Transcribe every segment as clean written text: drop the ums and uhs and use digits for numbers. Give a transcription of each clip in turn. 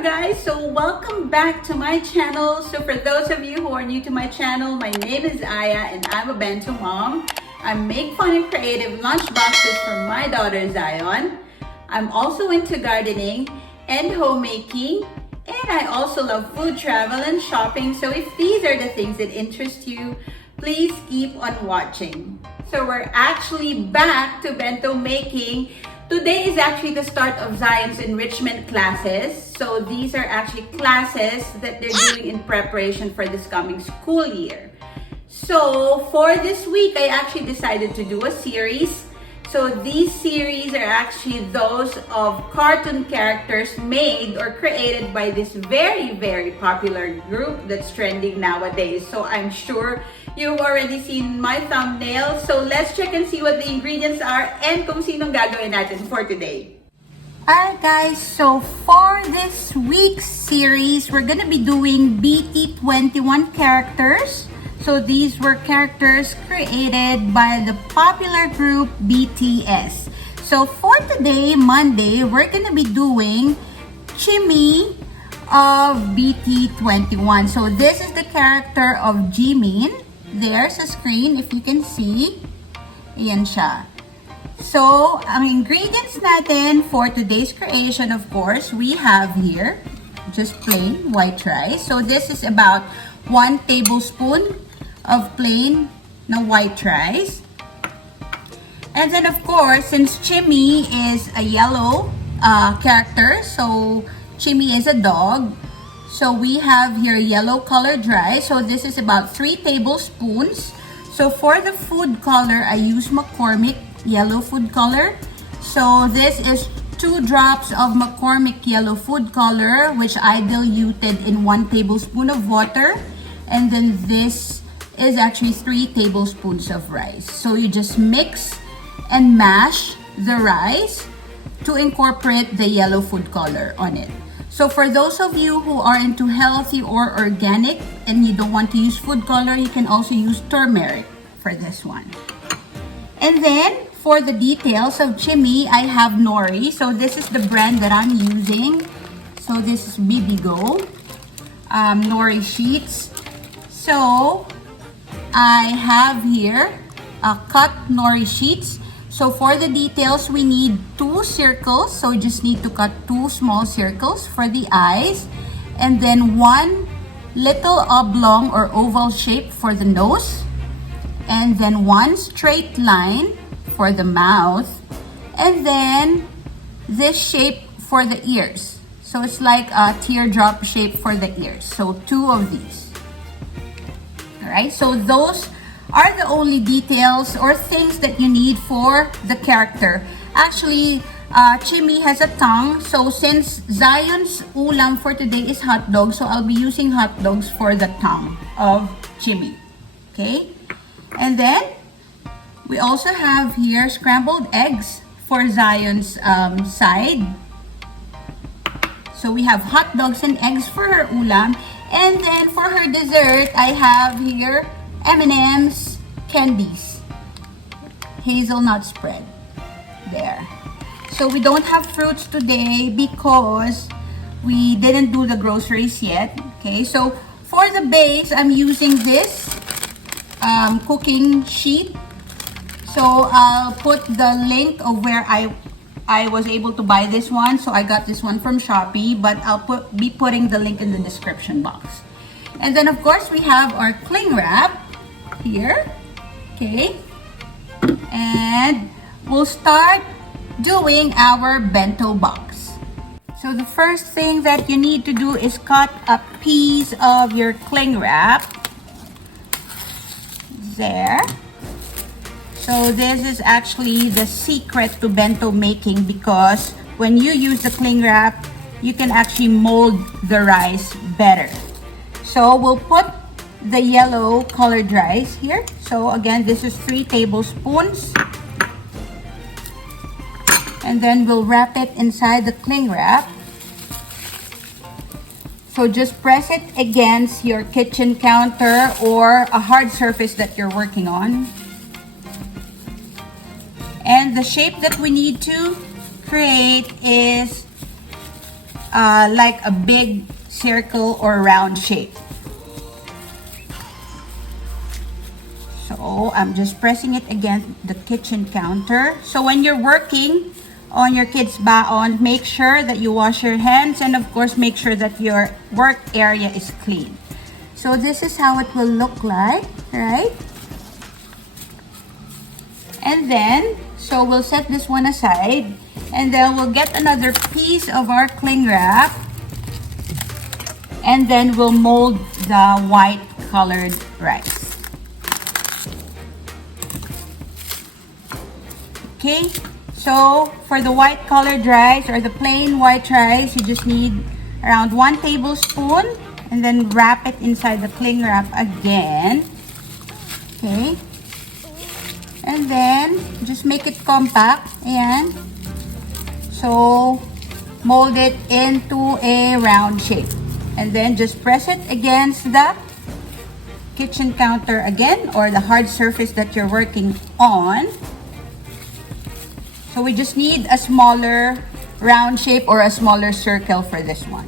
Hello guys, so welcome back to my channel. So for those of you who are new to my channel, my name is Aya and I'm a Bento mom. I make fun and creative lunchboxes for my daughter Zion. I'm also into gardening and homemaking, and I also love food, travel, and shopping. So if these are the things that interest you, please keep on watching. So we're actually back to bento making. Today is actually the start of Zion's enrichment classes. So these are actually classes that they're doing in preparation for this coming school year. So for this week, I actually decided to do a series. So these series are actually those of cartoon characters made or created by this very, very popular group that's trending nowadays. So I'm sure you've already seen my thumbnail. So let's check and see what the ingredients are and kung sinong gagawin natin for today. Alright guys, so for this week's series, we're gonna be doing BT21 characters. So these were characters created by the popular group BTS. So for today, Monday, we're gonna be doing Chimmy of BT21. So this is the character of Jimin. There's a screen if you can see. Ayan siya. So, ang ingredients natin for today's creation, of course, we have here just plain white rice. So this is about 1 tablespoon of plain na white rice. And then of course, since Chimmy is a yellow character, so Chimmy is a dog, so we have here yellow colored rice. So this is about 3 tablespoons. So for the food color, I use McCormick yellow food color. So this is 2 drops of McCormick yellow food color, which I diluted in 1 tablespoon of water. And then this is actually 3 tablespoons of rice. So you just mix and mash the rice to incorporate the yellow food color on it. So for those of you who are into healthy or organic and you don't want to use food color, you can also use turmeric for this one. And then for the details of Chimmy, I have nori. So this is the brand that I'm using. So this is Bibigo nori sheets. So I have here cut nori sheets. So for the details, we need 2 circles. So we just need to cut 2 small circles for the eyes. And then 1 little oblong or oval shape for the nose. And then 1 straight line for the mouth. And then this shape for the ears. So it's like a teardrop shape for the ears. So 2 of these. Alright, so those are the only details or things that you need for the character. Actually, Chimmy has a tongue. So since Zion's ulam for today is hot dogs, so I'll be using hot dogs for the tongue of Chimmy. Okay? And then, we also have here scrambled eggs for Zion's side. So we have hot dogs and eggs for her ulam. And then for her dessert, I have here M&M's candies. Hazelnut spread. There. So we don't have fruits today because we didn't do the groceries yet. Okay, so for the base, I'm using this cooking sheet. So I'll put the link of where I was able to buy this one. So I got this one from Shopee, but I'll be putting the link in the description box. And then of course we have our cling wrap here. Okay. And we'll start doing our bento box. So the first thing that you need to do is cut a piece of your cling wrap. There. So this is actually the secret to bento making, because when you use the cling wrap, you can actually mold the rice better. So we'll put the yellow colored rice here. So again, this is 3 tablespoons. And then we'll wrap it inside the cling wrap. So just press it against your kitchen counter or a hard surface that you're working on. And the shape that we need to create is like a big circle or round shape. So I'm just pressing it against the kitchen counter. So when you're working on your kids' baon, make sure that you wash your hands, and of course make sure that your work area is clean. So this is how it will look like, right? And then, so we'll set this one aside, and then we'll get another piece of our cling wrap, and then we'll mold the white colored rice. Okay, so for the white colored rice or the plain white rice, you just need around 1 tablespoon, and then wrap it inside the cling wrap again. Okay, and then just make it compact, and so mold it into a round shape, and then just press it against the kitchen counter again, or the hard surface that you're working on. So we just need a smaller round shape or a smaller circle for this one.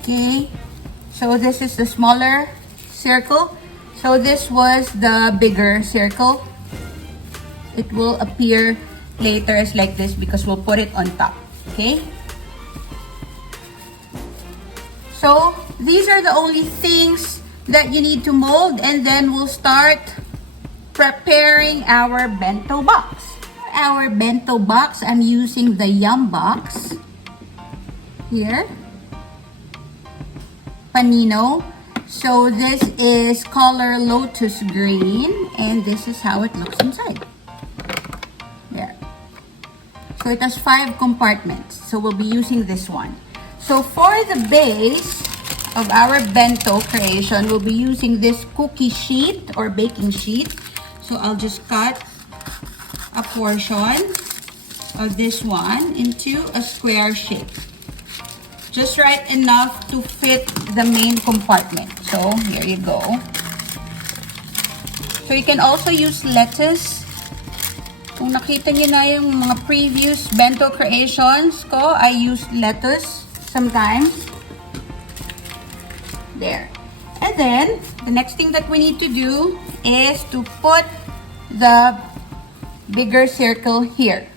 Okay, so this is the smaller circle. So this was the bigger circle. It will appear later as like this because we'll put it on top. Okay, so these are the only things that you need to mold, and then we'll start preparing our bento box. For our bento box, I'm using the Yum box here, Panino. So this is color lotus green, and this is how it looks inside. There. So it has 5 compartments. So we'll be using this one. So for the base of our bento creation, we'll be using this cookie sheet or baking sheet. So I'll just cut a portion of this one into a square shape. Just right enough to fit the main compartment. So here you go. So you can also use lettuce. Kung nakita niyo na yung mga previous bento creations ko, I use lettuce sometimes. There. And then, the next thing that we need to do is to put the bigger circle here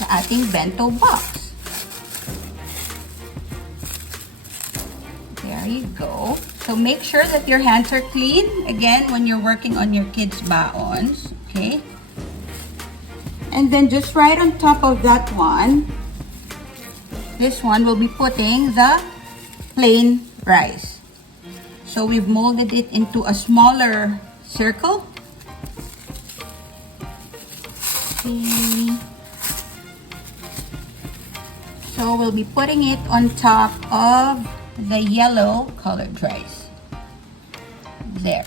sa ating bento box. There you go. So make sure that your hands are clean, again, when you're working on your kids' baons. Okay? And then just right on top of that one, this one will be putting the plain rice. So we've molded it into a smaller circle. Okay. So we'll be putting it on top of the yellow colored rice. There.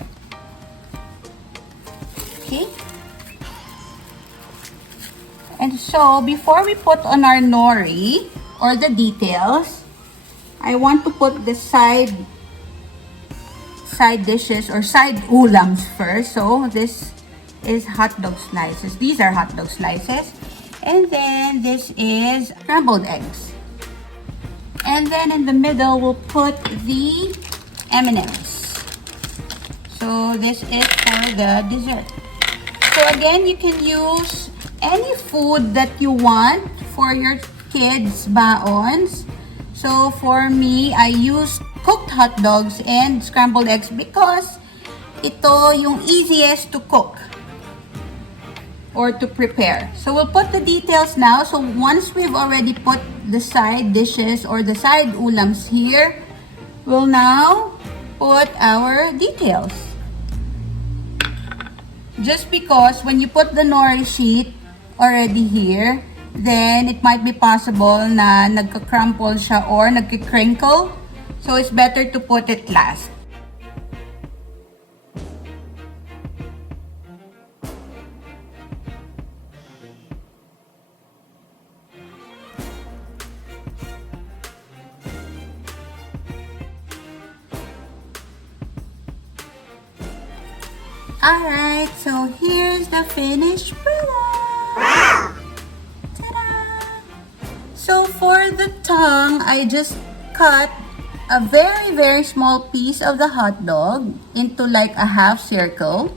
Okay. And so before we put on our nori or the details, I want to put the side dishes or side ulams first. So this is hot dog slices. These are hot dog slices. And then this is scrambled eggs. And then in the middle, we'll put the M&Ms. So this is for the dessert. So again, you can use any food that you want for your kids' baons. So for me, I use cooked hot dogs and scrambled eggs because ito yung easiest to cook or to prepare. So we'll put the details now. So once we've already put the side dishes or the side ulams here, we'll now put our details. Just because when you put the nori sheet already here, then it might be possible na nagka-crumple siya or nagka-crinkle. So it's better to put it last. Alright, so here's the finished product. So for the tongue, I just cut a very small piece of the hot dog into like a half circle.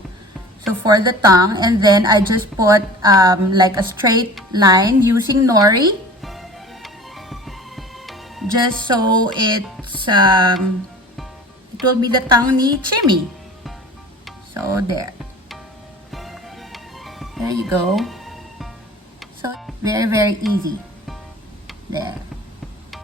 So for the tongue, and then I just put like a straight line using nori. Just so it's it will be the tongue ni Chimmy. So there. There you go. So very easy. There.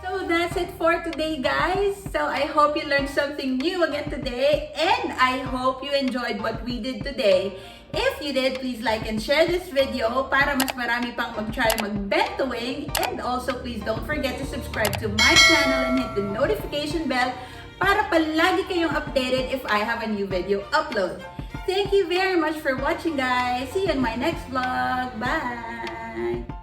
So that's it for today, guys. So I hope you learned something new again today, and I hope you enjoyed what we did today. If you did, please like and share this video para mas marami pang mag-try mag-bentoing. And also, please don't forget to subscribe to my channel and hit the notification bell para palagi kayong updated if I have a new video upload. Thank you very much for watching, guys. See you in my next vlog. Bye!